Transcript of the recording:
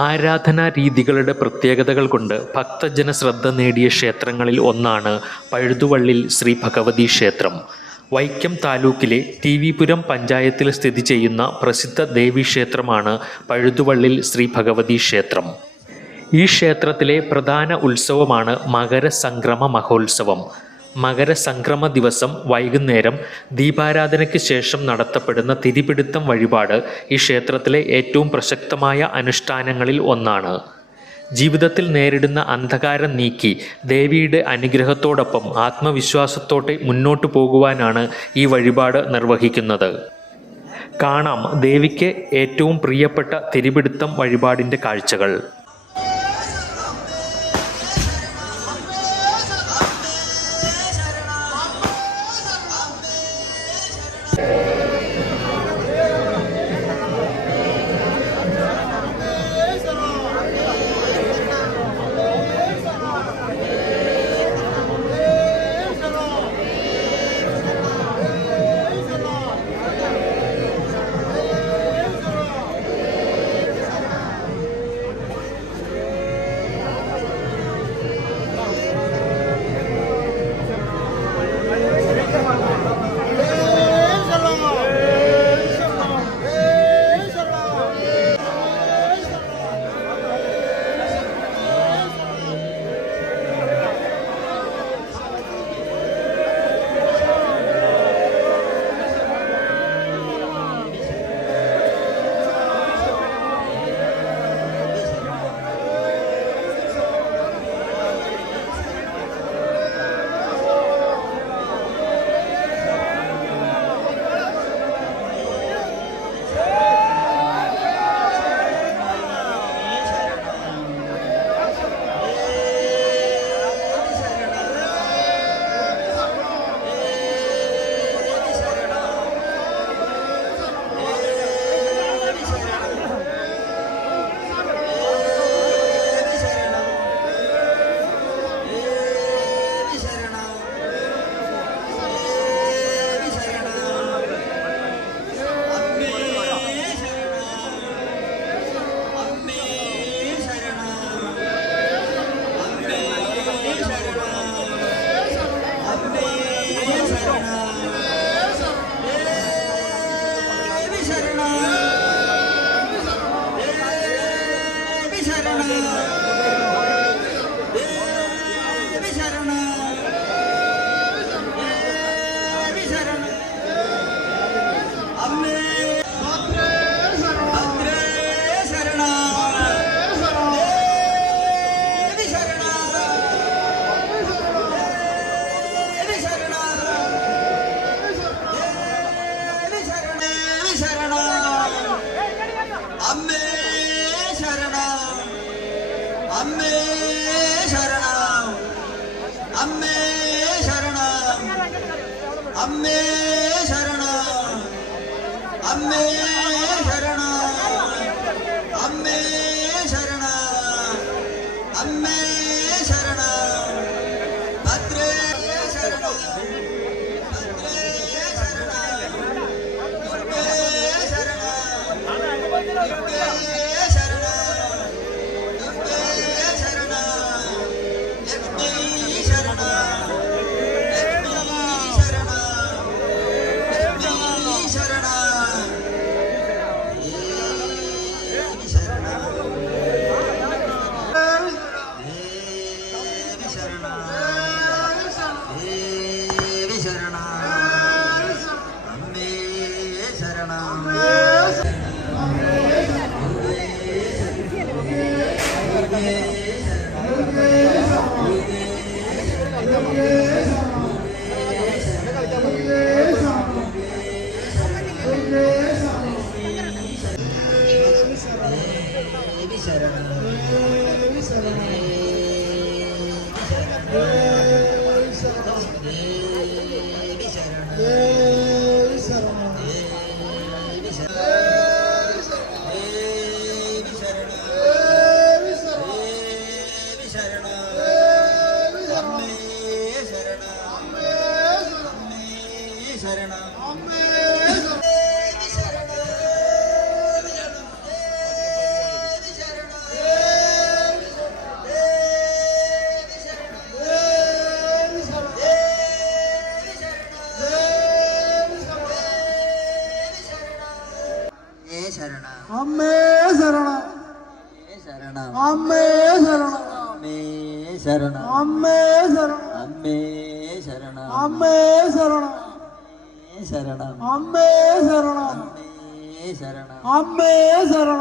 ആരാധനാ രീതികളുടെ പ്രത്യേകതകൾ കൊണ്ട് ഭക്തജന ശ്രദ്ധ നേടിയ ക്ഷേത്രങ്ങളിൽ ഒന്നാണ് പഴുതുവള്ളിൽ ശ്രീ ഭഗവതി ക്ഷേത്രം. വൈക്കം താലൂക്കിലെ ടി വി പുരം പഞ്ചായത്തിൽ സ്ഥിതി ചെയ്യുന്ന പ്രസിദ്ധ ദേവീക്ഷേത്രമാണ് പഴുതുവള്ളിൽ ശ്രീ ഭഗവതി ക്ഷേത്രം. ഈ ക്ഷേത്രത്തിലെ പ്രധാന ഉത്സവമാണ് മകരസംക്രമ മഹോത്സവം. മകരസംക്രമ ദിവസം വൈകുന്നേരം ദീപാരാധനയ്ക്ക് ശേഷം നടത്തപ്പെടുന്ന തിരിപിടുത്തം വഴിപാട് ഈ ക്ഷേത്രത്തിലെ ഏറ്റവും പ്രസക്തമായ അനുഷ്ഠാനങ്ങളിൽ ഒന്നാണ്. ജീവിതത്തിൽ നേരിടുന്ന അന്ധകാരം നീക്കി ദേവിയുടെ അനുഗ്രഹത്തോടൊപ്പം ആത്മവിശ്വാസത്തോടെ മുന്നോട്ടു പോകുവാനാണ് ഈ വഴിപാട് നിർവഹിക്കുന്നത്. കാണാം ദേവിക്ക് ഏറ്റവും പ്രിയപ്പെട്ട തിരിപിടുത്തം വഴിപാടിൻ്റെ കാഴ്ചകൾ. ശരണം ശരണം അമ്മേ ശരണം അമ്മേ ശരണം അമ്മേ ശരണം അമ്മേ ശരണം അമ്മേ ശരണം ശരണം അമ്മേ ശരണം അമ്മേ ശരണം അമ്മേ ശരണം